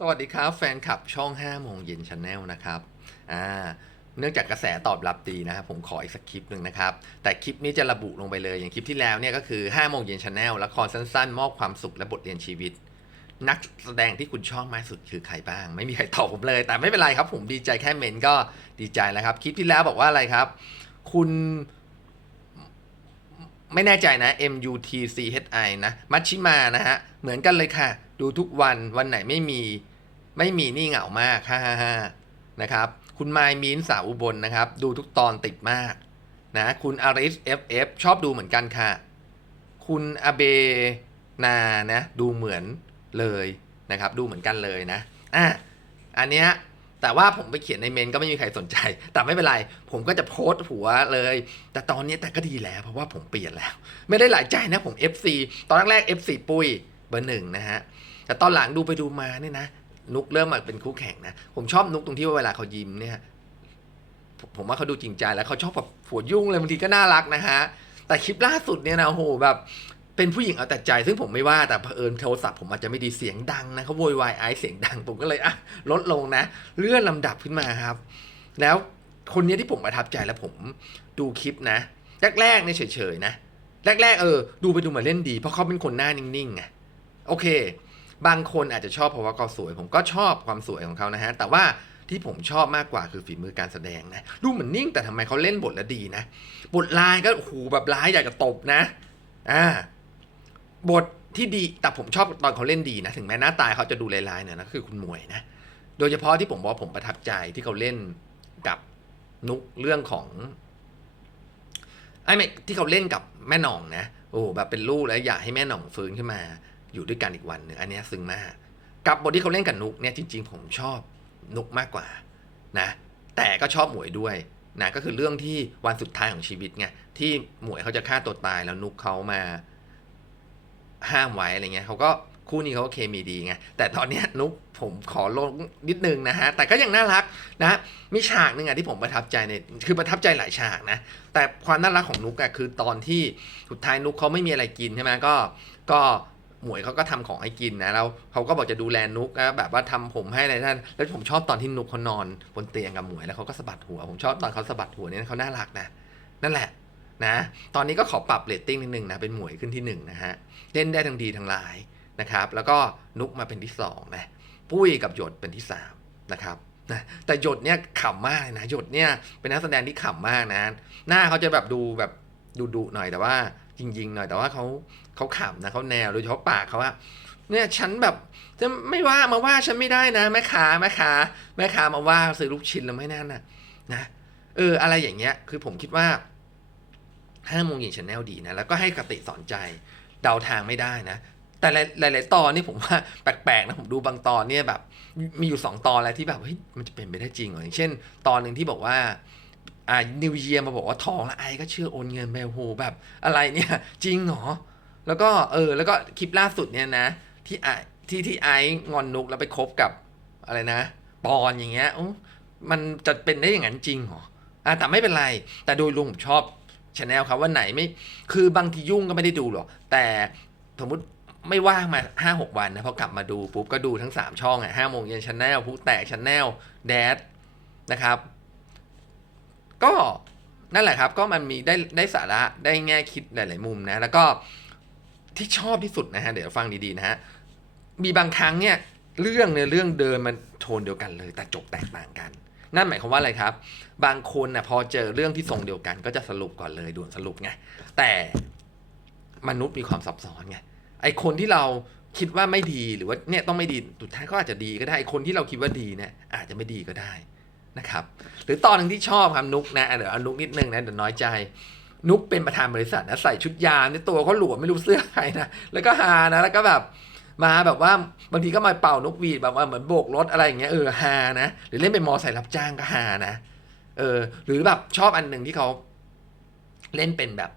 สวัสดีครับ แฟนคลับช่อง 5 โมงเย็นชาแนลนะครับ อ่า เนื่องจากกระแสตอบรับดีนะครับผมขออีกสักคลิปหนึ่งนะครับ แต่คลิปนี้จะระบุลงไปเลยอย่างคลิปที่แล้วเนี่ยก็คือ 5 โมงเย็นชาแนลละครสั้นๆ มอบความสุขและบทเรียนชีวิต นักแสดงที่คุณชอบมากสุดคือใครบ้าง ไม่มีใครตอบผมเลย แต่ไม่เป็นไรครับผมดีใจแค่เมนก็ดีใจแล้วครับ คลิปที่แล้วบอกว่าอะไรครับ คุณไม่แน่ใจนะ M U T C H I นะมัชชิมานะฮะเหมือนกันเลยค่ะ ดูทุกวันวันไหนไม่มีไม่มีนี่เหงามากฮ่าฮ่าฮ่านะครับคุณไมายมีนสาวอุบลนะครับ ดูทุกตอนติดมากนะคุณอาริส FF ชอบดูเหมือนกันค่ะ คุณอาเบนานะดูเหมือนเลยนะครับ ดูเหมือนกันเลยนะอะอันเนี้ยแต่ว่าผมไปเขียนในเมนก็ไม่มีใครสนใจ แต่ไม่เป็นไร ผมก็จะโพสต์หัวเลย แต่ตอนนี้แต่ก็ดีแล้วเพราะว่าผมเปลี่ยนแล้ว ไม่ได้หลายใจนะผม FC ตอนแรกๆ FC ปุ้ย เบอร์หนึ่งนะฮะ แต่ตอนหลังดูไปดูมาเนี่ยนะ นุกเริ่มมาเป็นคู่แข่งนะ ผมชอบนุกตรงที่ว่าเวลาเขายิ้มเนี่ย ผมว่าเขาดูจริงใจแล้วเขาชอบแบบหัวยุ่งเลยบางทีก็น่ารักนะฮะ แต่คลิปล่าสุดเนี่ยนะโอ้โหแบบเป็นผู้หญิงเอาแต่ใจ ซึ่งผมไม่ว่าแต่เผอิญโทรศัพท์ผมอาจจะไม่ดีเสียงดังนะเขาโวยวายไอเสียงดัง ผมก็เลยอะลดลงนะ เลื่อนลำดับขึ้นมาครับ แล้วคนนี้ที่ผมประทับใจแล้วผมดูคลิปนะ แรกๆเนี่ยเฉยๆนะ แรกๆเออ ดูไปดูมาเล่นดี เพราะเขาเป็นคนหน้านิ่งๆไง โอเค บางคนอาจจะชอบเพราะว่าเขาสวย ผมก็ชอบความสวยของเขานะฮะ แต่ว่าที่ผมชอบมากกว่าคือฝีมือการแสดงนะ ดูเหมือนนิ่งแต่ทำไมเขาเล่นบทแล้วดีนะ บทลายก็โอ้โหแบบร้ายอยากจะตบนะ อ่า บทที่ดี แต่ผมชอบตอนเขาเล่นดีนะ ถึงแม้หน้าตายเขาจะดูลายๆหน่อยนะคือคุณมวยนะ โดยเฉพาะที่ผมบอกผมประทับใจที่เขาเล่นกับนุกเรื่องของไอ้ไม่ที่เขาเล่นกับแม่หน่องนะ โอ้แบบเป็นลูกแล้วอยากให้แม่หน่องฟื้นขึ้นมา อยู่ด้วยกันอีกวันหนึ่งอันนี้ซึ้งมาก กับบทที่เขาเล่นกับนุกเนี่ยจริง ๆ ผมชอบนุกมากกว่านะแต่ก็ชอบหมวยด้วยนะก็คือเรื่องที่วันสุดท้ายของชีวิตไงที่หมวยเขาจะฆ่าตัวตายแล้วนุกเขามาห้ามไว้อะไรเงี้ยเขาก็คู่นี้เขาก็เคมีดีไงแต่ตอนเนี้ยนุกผมขอลงนิดนึงนะฮะแต่ก็ยังน่ารักนะมีฉากหนึ่งอะที่ผมประทับใจในคือประทับใจหลายฉากนะแต่ความน่ารักของนุกอะคือตอนที่สุดท้ายนุกเขาไม่มีอะไรกินใช่ไหมก็ก็ หมวยเขาก็ทำของให้กินนะแล้วเขาก็บอกจะดูแลนุกนะแบบว่าทำผมให้อะไรท่านแล้วผมชอบตอนที่นุกเขานอนบนเตียงกับหมวยแล้วเขาก็สะบัดหัว ผมชอบตอนเขาสะบัดหัวเนี่ยเขาน่ารักนะนั่นแหละนะ ตอนนี้ก็ขอปรับเรตติ้งนิดนึงนะเป็นหมวยขึ้นที่หนึ่งนะฮะเล่นได้ทั้งดีทั้งร้ายนะครับแล้วก็นุกมาเป็นที่สองนะปุ้ยกับหยดเป็นที่สามนะครับนะแต่หยดเนี่ยขำมากเลยนะหยดเนี่ยเป็นนักแสดงที่ขำมากนะ หน้าเขาจะแบบดูแบบดุดุๆหน่อยแต่ว่า จริง ๆ หน่อยแต่ว่าเขาเขาขำนะเขาแนวโดยเฉพาะปากเขาว่าเนี่ยฉันแบบจะไม่ว่ามาว่าฉันไม่ได้นะแม่ค้าแม่ค้าแม่ค้ามาว่าซื้อลูกชิ้นแล้วไม่นั่นนะนะเอออะไรอย่างเงี้ย คือผมคิดว่าห้าโมงเย็นชาแนลดีนะ แล้วก็ให้กติสอนใจเดาทางไม่ได้นะ แต่หลายๆตอนนี่ผมว่าแปลกๆนะผมดูบางตอนเนี่ยแบบ มีอยู่สองตอนแล้วที่แบบเฮ้ยมันจะเป็นไปได้จริงเหรออย่างเช่น ตอนหนึ่งที่บอกว่า อ่านิวเยียมาบอกว่าทองแล้วไอ้ก็เชื่อโอนเงินไปโอ้โหแบบอะไรเนี่ยจริงเหรอ แล้วก็เออแล้วก็คลิปล่าสุดเนี่ยนะ ที่ไอที่ที่ไองอนนุกแล้วไปคบกับอะไรนะ ปอนอย่างเงี้ยมันจะเป็นได้อย่างนั้นจริงเหรออะแต่ไม่เป็นไร แต่โดยรวมผมชอบชแนลครับว่าไหนไม่ คือบางทียุ่งก็ไม่ได้ดูหรอกแต่สมมติไม่ว่างมาห้าหกวันนะพอกลับมาดูปุ๊บก็ดูทั้งสามช่องอะห้าโมงเย็นชาแนลผู้แตกชาแนลแดดนะครับ ก็นั่นแหละครับก็มันมีได้ได้สาระได้แง่คิดหลาย ๆ มุมนะ แล้วก็ที่ชอบที่สุดนะฮะเดี๋ยวฟังดี ๆ นะฮะมีบางครั้งเนี่ยเรื่องในเรื่องเดินมันโทนเดียวกันเลย แต่จบแตกต่างกัน นั่นหมายความว่าอะไรครับ บางคนนะพอเจอเรื่องที่ทรงเดียวกัน ก็จะสรุปก่อนเลยด่วนสรุปไงแต่มนุษย์มีความซับซ้อนไงไอคนที่เราคิดว่าไม่ดีหรือว่าเนี่ยต้องไม่ดีสุดท้ายก็อาจจะดีก็ได้ไอคนที่เราคิดว่าดีเนี่ยอาจจะไม่ดีก็ได้ นะครับ หรือตอนหนึ่งที่ชอบครับนุกนะเดี๋ยวเอานุกนิดนึงนะเดี๋ยวน้อยใจ นุกเป็นประธานบริษัทนะใส่ชุดยามในตัวเขาหลวมไม่รู้เสื้อใครนะแล้วก็ฮานะแล้วก็แบบมาแบบว่าบางทีก็มาเป่านกหวีดแบบว่าเหมือนโบกรถอะไรอย่างเงี้ยเออฮานะ หรือเล่นเป็นมอใส่รับจ้างก็ฮานะ เออ หรือแบบชอบอันหนึ่งที่เขาเล่นเป็นแบบ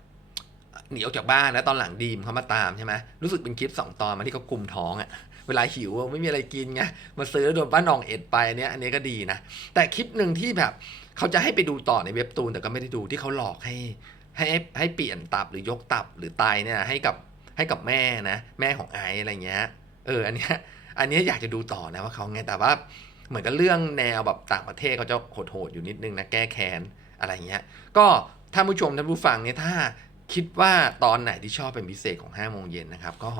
หนีออกจากบ้านแล้วตอนหลังดีมเขามาตามใช่ไหมรู้สึกเป็นคลิปสองตอนมาที่เขากลุ่มท้องอะ่ะเวลาหิวไม่มีอะไรกินไงมาซื้อแล้วโดนป้าหนองเอ็ดไปอันเนี้ยอันนี้ก็ดีนะ แต่คลิปหนึ่งที่แบบเขาจะให้ไปดูต่อในเว็บตูนแต่ก็ไม่ได้ดูที่เขาหลอกให้ให้ให้ให้เปลี่ยนตับหรือยกตับหรือไตเนี่ยให้กับให้กับแม่นะ แม่ของไออะไรเงี้ยเอออันเนี้ยอันนี้อยากจะดูต่อนะว่าเขาไงแต่ว่าเหมือนกับเรื่องแนวแบบต่างประเทศเขาจะโหดๆอยู่นิดนึงนะแก้แค้นอะไรเงี้ยก็ท่านผู้ชมท่านผู้ฟังเนี่ยถ้า คิดว่าตอนไหนที่ชอบเป็นพิเศษของ 5 โมงเย็นนะครับ ก็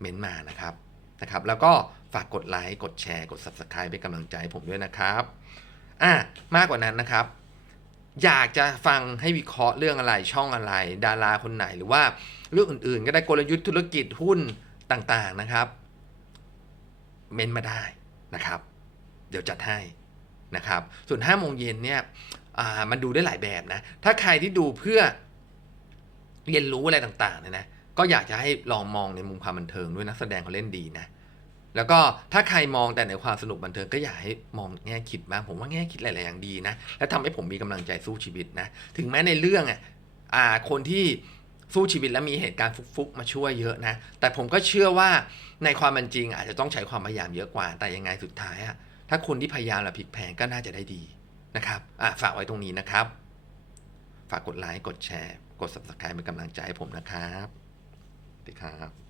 เม้นมานะครับนะครับ แล้วก็ฝากกดไลค์กดแชร์กด Subscribe เป็นกำลังใจให้ผมด้วยนะครับอะมากกว่านั้นนะครับ อยากจะฟังให้วิเคราะห์เรื่องอะไรช่องอะไร ดาราคนไหนหรือว่าเรื่องอื่นๆ ก็ได้กลยุทธ์ธุรกิจหุ้นต่างๆนะครับ เม้นมาได้นะครับ เดี๋ยวจัดให้นะครับ ส่วน5โมงเย็นเนี่ยอ่ามันดูได้หลายแบบนะ ถ้าใครที่ดูเพื่อ เรียนรู้อะไรต่างๆเนี่ยนะก็อยากจะให้ลองมองในมุมความบันเทิงด้วยนักแสดงเขาเล่นดีนะแล้วก็ถ้าใครมองแต่ในความสนุกบันเทิงก็อยากให้มองแง่คิดบ้างผมว่าแง่คิดหลายๆอย่างดีนะและทำให้ผมมีกำลังใจสู้ชีวิตนะถึงแม้ในเรื่องอะอ่าคนที่สู้ชีวิตแล้วมีเหตุการณ์ฟุกๆ มาช่วยเยอะนะ แต่ผมก็เชื่อว่าในความเป็นจริง อาจจะต้องใช้ความพยายามเยอะกว่า แต่ยังไงสุดท้ายอะถ้าคนที่พยายามและพลิกแพลงก็น่าจะได้ดีนะครับฝากไว้ตรงนี้นะครับ ฝากกดไลค์กดแชร์ กด subscribe เป็นกำลังใจให้ผมนะครับสวัสดีครับ